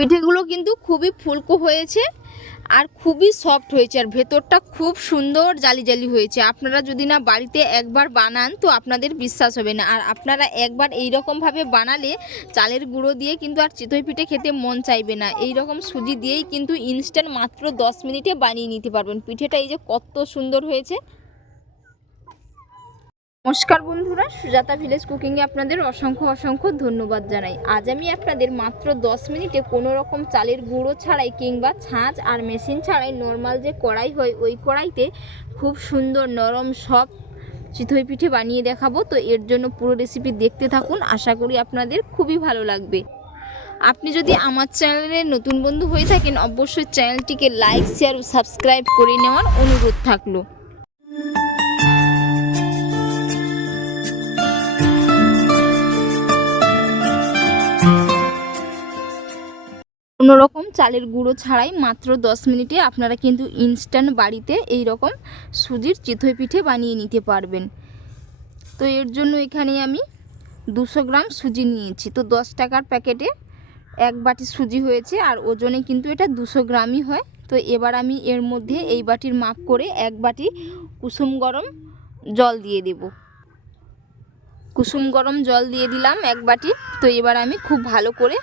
পিঠেগুলো কিন্তু খুবই ফুলকো হয়েছে আর খুবই সফট হয়েছে আর ভেতরটা খুব সুন্দর জালি জালি হয়েছে। আপনারা যদি না বাড়িতে একবার বানান তো আপনাদের বিশ্বাস হবে না। আর আপনারা একবার এই রকমভাবে বানালে চালের গুঁড়ো দিয়ে কিন্তু আর চিতই পিঠে খেতে মন চাইবে না। এই রকম সুজি দিয়েই কিন্তু ইনস্ট্যান্ট মাত্র দশ মিনিটে বানিয়ে নিতে পারবেন। পিঠেটা এই যে কত সুন্দর হয়েছে। নমস্কার বন্ধুরা, সুজাতা ভিলেজ কুকিংয়ে আপনাদের অসংখ্য অসংখ্য ধন্যবাদ জানাই। আজ আমি আপনাদের মাত্র 10 মিনিটে কোনো রকম চালের গুঁড়ো ছাড়াই কিংবা ছাঁচ আর মেশিন ছাড়াই নর্মাল যে কড়াই হয়, ওই কড়াইতে খুব সুন্দর নরম সব চিতই পিঠে বানিয়ে দেখাবো। তো এর জন্য পুরো রেসিপি দেখতে থাকুন, আশা করি আপনাদের খুবই ভালো লাগবে। আপনি যদি আমার চ্যানেলের নতুন বন্ধু হয়ে থাকেন, অবশ্যই চ্যানেলটিকে লাইক শেয়ার ও সাবস্ক্রাইব করে নেওয়ার অনুরোধ থাকল। কোনো রকম চালের গুঁড়ো ছাড়াই মাত্র 10 মিনিটে আপনারা কিন্তু ইনস্ট্যান্ট বাড়িতে এই রকম সুজির চিতই পিঠে বানিয়ে নিতে পারবেন। তো এর জন্য এখানে আমি দুশো গ্রাম সুজি নিয়েছি। তো দশ টাকার প্যাকেটে এক বাটি সুজি হয়েছে আর ওজনে কিন্তু এটা দুশো গ্রামই হয়। তো এবার আমি এর মধ্যে এই বাটির মাপ করে এক বাটি কুসুম গরম জল দিয়ে দেব। কুসুম গরম জল দিয়ে দিলাম এক বাটি। তো এবার আমি খুব ভালো করে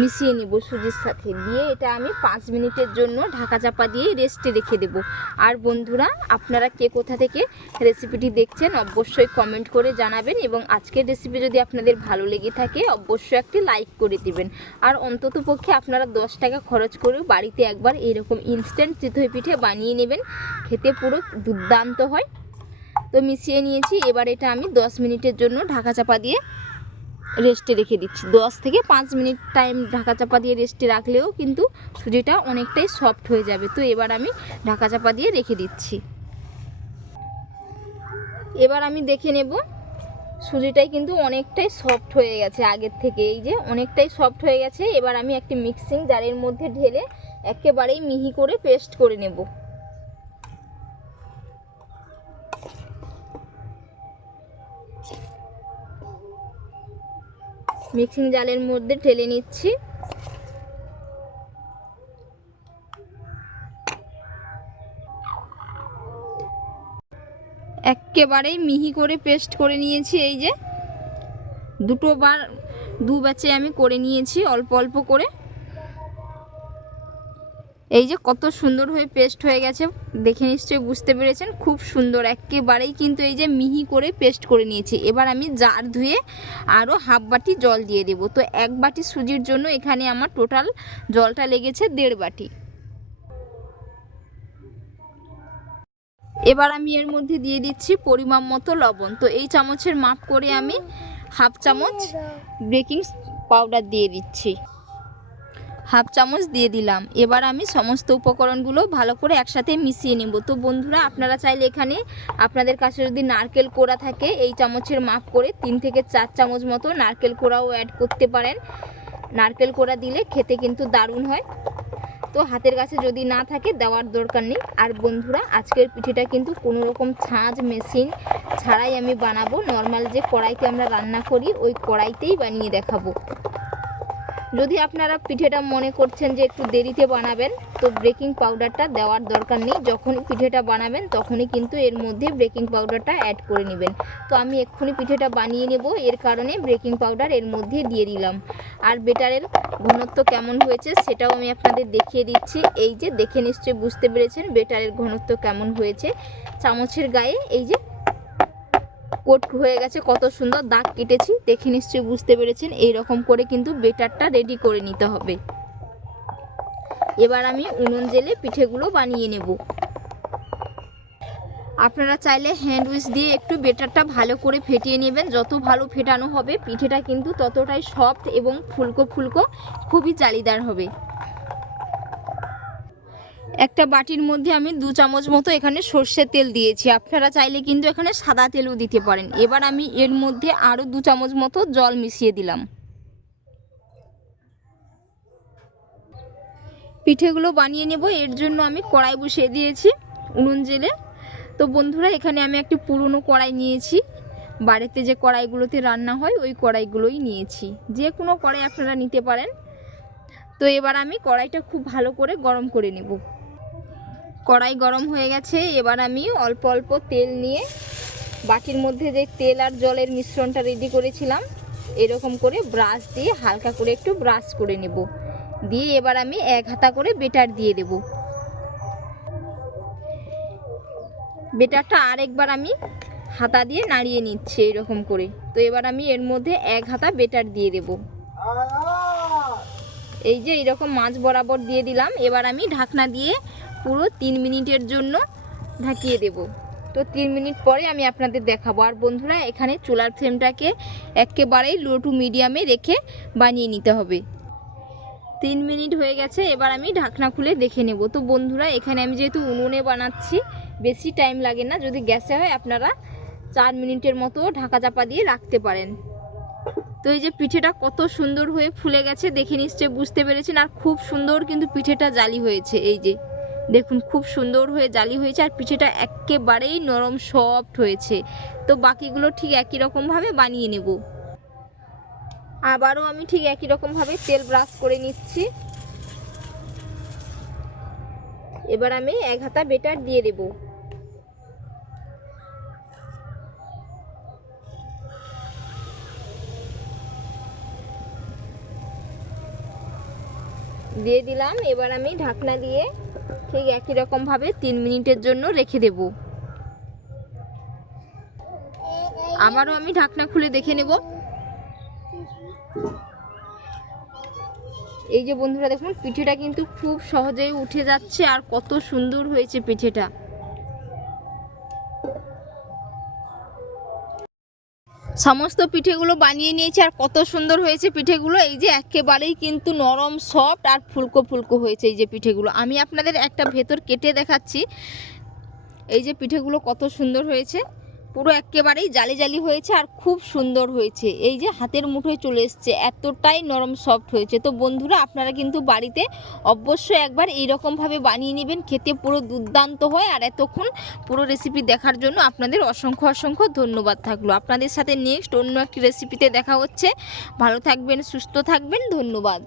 মিশিয়ে নিব সুজির সাথে। দিয়ে এটা আমি পাঁচ মিনিটের জন্য ঢাকা চাপা দিয়ে রেস্টে রেখে দেব। আর বন্ধুরা, আপনারা কে কোথা থেকে রেসিপিটি দেখছেন, অবশ্যই কমেন্ট করে জানাবেন এবং আজকের রেসিপি যদি আপনাদের ভালো লেগে থাকে, অবশ্যই একটি লাইক করে দিবেন। আর অন্তত পক্ষে আপনারা দশ টাকা খরচ করে বাড়িতে একবার এরকম ইনস্ট্যান্ট চিতই পিঠে বানিয়ে নেবেন। খেতে পুরো দুর্দান্ত হয়। তো মিশিয়ে নিয়েছি। এবার এটা আমি দশ মিনিটের জন্য ঢাকা চাপা দিয়ে রেস্টে রেখে দিচ্ছি। দশ থেকে পাঁচ মিনিট টাইম ঢাকা চাপা দিয়ে রেস্টে রাখলেও কিন্তু সুজিটা অনেকটাই সফট হয়ে যাবে। তো এবার আমি ঢাকা চাপা দিয়ে রেখে দিচ্ছি। এবার আমি দেখে নেব সুজিটাই কিন্তু অনেকটাই সফট হয়ে গেছে আগের থেকে। এই যে অনেকটাই সফট হয়ে গেছে। এবার আমি একটি মিক্সিং জারের মধ্যে ঢেলে একেবারেই মিহি করে পেস্ট করে নেব। মিক্সিং জালের মধ্যে ঢেলে নিচ্ছি। একেবারেই মিহি করে পেস্ট করে নিয়েছি এই যে। দুটো বার দু ব্যাচে আমি করে নিয়েছি, অল্প অল্প করে। এই যে কত সুন্দর হয়ে পেস্ট হয়ে গেছে দেখে নিশ্চয়ই বুঝতে পেরেছেন খুব সুন্দর একেবারেই কিন্তু এই যে মিহি করে পেস্ট করে নিয়েছি। এবার আমি জার ধুয়ে আরও হাফ বাটি জল দিয়ে দেব। তো এক বাটি সুজির জন্য এখানে আমার টোটাল জলটা লেগেছে দেড় বাটি। এবার আমি এর মধ্যে দিয়ে দিচ্ছি পরিমাণ মতো লবণ। তো এই চামচের মাপ করে আমি হাফ চামচ বেকিং পাউডার দিয়ে দিচ্ছি। হাফ চামচ দিয়ে দিলাম। এবার আমি সমস্ত উপকরণগুলো ভালো করে একসাথে মিশিয়ে নেব। তো বন্ধুরা, আপনারা চাইলে এখানে আপনাদের কাছে যদি নারকেল কোড়া থাকে, এই চামচের মাপ করে তিন থেকে চার চামচ মতো নারকেল কোড়াও অ্যাড করতে পারেন। নারকেল কোড়া দিলে খেতে কিন্তু দারুণ হয়। তো হাতের কাছে যদি না থাকে, দেওয়ার দরকার নেই। আর বন্ধুরা, আজকের পিঠেটা কিন্তু কোনো রকম ছাঁচ, মেশিন ছাড়াই আমি বানাবো। নর্মাল যে কড়াইতে আমরা রান্না করি, ওই কড়াইতেই বানিয়ে দেখাবো। যদি আপনারা পিঠেটা মনে করছেন যে একটু দেরিতে বানাবেন, তো বেকিং পাউডারটা দেওয়ার দরকার নেই। যখনই পিঠেটা বানাবেন, তখনই কিন্তু এর মধ্যে বেকিং পাউডারটা অ্যাড করে নেবেন। তো আমি এক্ষুনি পিঠেটা বানিয়ে নেব। এর কারণে বেকিং পাউডার এর মধ্যে দিয়ে দিলাম। আর বেটারের ঘনত্ব কেমন হয়েছে সেটাও আমি আপনাদের দেখিয়ে দিচ্ছি। এই যে দেখে নিশ্চয়ই বুঝতে পেরেছেন বেটারের ঘনত্ব কেমন হয়েছে। চামচের গায়ে এই যে কোট হয়ে গেছে, কত সুন্দর দাগ কেটেছি। দেখে নিশ্চয়ই বুঝতে পেরেছেন এই রকম করে কিন্তু বেটারটা রেডি করে নিতে হবে। এবার আমি উনুন জেলে পিঠেগুলো বানিয়ে নেব। আপনারা চাইলে হ্যান্ড উইচ দিয়ে একটু বেটারটা ভালো করে ফেটিয়ে নেবেন। যত ভালো ফেটানো হবে, পিঠেটা কিন্তু ততটাই সফট এবং ফুলকো ফুলকো, খুবই জালিদার হবে। একটা বাটির মধ্যে আমি দু চামচ মতো এখানে সর্ষের তেল দিয়েছি। আপনারা চাইলে কিন্তু এখানে সাদা তেলও দিতে পারেন। এবার আমি এর মধ্যে আরও দু চামচ মতো জল মিশিয়ে দিলাম। পিঠেগুলো বানিয়ে নেব। এর জন্য আমি কড়াই বসিয়ে দিয়েছি উনুন জেলে। তো বন্ধুরা, এখানে আমি একটি পুরনো কড়াই নিয়েছি। বাড়িতে যে কড়াইগুলোতে রান্না হয়, ওই কড়াইগুলোই নিয়েছি। যে কোনো কড়াই আপনারা নিতে পারেন। তো এবার আমি কড়াইটা খুব ভালো করে গরম করে নেব। কড়াই গরম হয়ে গেছে। এবার আমি অল্প অল্প তেল নিয়ে বাটির মধ্যে যে তেল আর জলের মিশ্রণটা রেডি করেছিলাম, এরকম করে ব্রাশ দিয়ে হালকা করে একটু ব্রাশ করে নেব। দিয়ে এবার আমি এক হাতা করে বেটার দিয়ে দেব। বেটারটা আরেকবার আমি হাতা দিয়ে নাড়িয়ে নিচ্ছি এরকম করে। তো এবার আমি এর মধ্যে এক হাতা বেটার দিয়ে দেব। এই যে এরকম মাছ বরাবর দিয়ে দিলাম। এবার আমি ঢাকনা দিয়ে পুরো তিন মিনিটের জন্য ঢাকিয়ে দেব। তো তিন মিনিট পরে আমি আপনাদের দেখাবো। আর বন্ধুরা, এখানে চুলার ফ্লেমটাকে একেবারেই লো টু মিডিয়ামে রেখে বানিয়ে নিতে হবে। তিন মিনিট হয়ে গেছে, এবার আমি ঢাকনা খুলে দেখে নেব। তো বন্ধুরা, এখানে আমি যেহেতু উনুনে বানাচ্ছি, বেশি টাইম লাগে না। যদি গ্যাসে হয়, আপনারা চার মিনিটের মতো ঢাকা চাপা দিয়ে রাখতে পারেন। তো এই যে পিঠেটা কত সুন্দর হয়ে ফুলে গেছে, দেখে নিশ্চয় বুঝতে পেরেছেন। আর খুব সুন্দর কিন্তু পিঠেটা জালি হয়েছে, এই যে। দেখুন, খুব সুন্দর হয়ে জালি হয়েছে আর পিঠেটা একেবারেই নরম সফট হয়েছে। তো বাকিগুলো ঠিক একই রকমভাবে বানিয়ে নেব। আবারও আমি ঠিক একই রকমভাবে তেল ব্রাশ করে নিচ্ছি। এবার আমি এক হাতা বেটার দিয়ে দেব। দিয়ে দিলাম, এবার আমি ঢাকনা দিয়ে ঠিক একই রকমভাবে তিন মিনিটের জন্য রেখে দেব। আবারও আমি ঢাকনা খুলে দেখে নেব। এই যে বন্ধুরা, দেখুন, পিঠেটা কিন্তু খুব সহজেই উঠে যাচ্ছে আর কত সুন্দর হয়েছে পিঠেটা। সমস্ত পিঠেগুলো বানিয়ে নিয়েছি আর কত সুন্দর হয়েছে পিঠেগুলো। এই যে একেবারেই কিন্তু নরম সফট আর ফুলকো ফুলকো হয়েছে এই যে পিঠেগুলো। আমি আপনাদের একটা ভেতর কেটে দেখাচ্ছি। এই যে পিঠেগুলো কত সুন্দর হয়েছে। পুরো একেবারেই জালি জালি হয়েছে আর খুব সুন্দর হয়েছে। এই যে হাতের মুঠোয় চলে এসছে, এতটাই নরম সফট হয়েছে। তো বন্ধুরা, আপনারা কিন্তু বাড়িতে অবশ্যই একবার এইরকমভাবে বানিয়ে নেবেন। খেতে পুরো দুর্দান্ত হয় আর এতক্ষণ পুরো রেসিপি দেখার জন্য আপনাদের অসংখ্য অসংখ্য ধন্যবাদ থাকল। আপনাদের সাথে নেক্সট অন্য একটি রেসিপিতে দেখা হচ্ছে। ভালো থাকবেন, সুস্থ থাকবেন, ধন্যবাদ।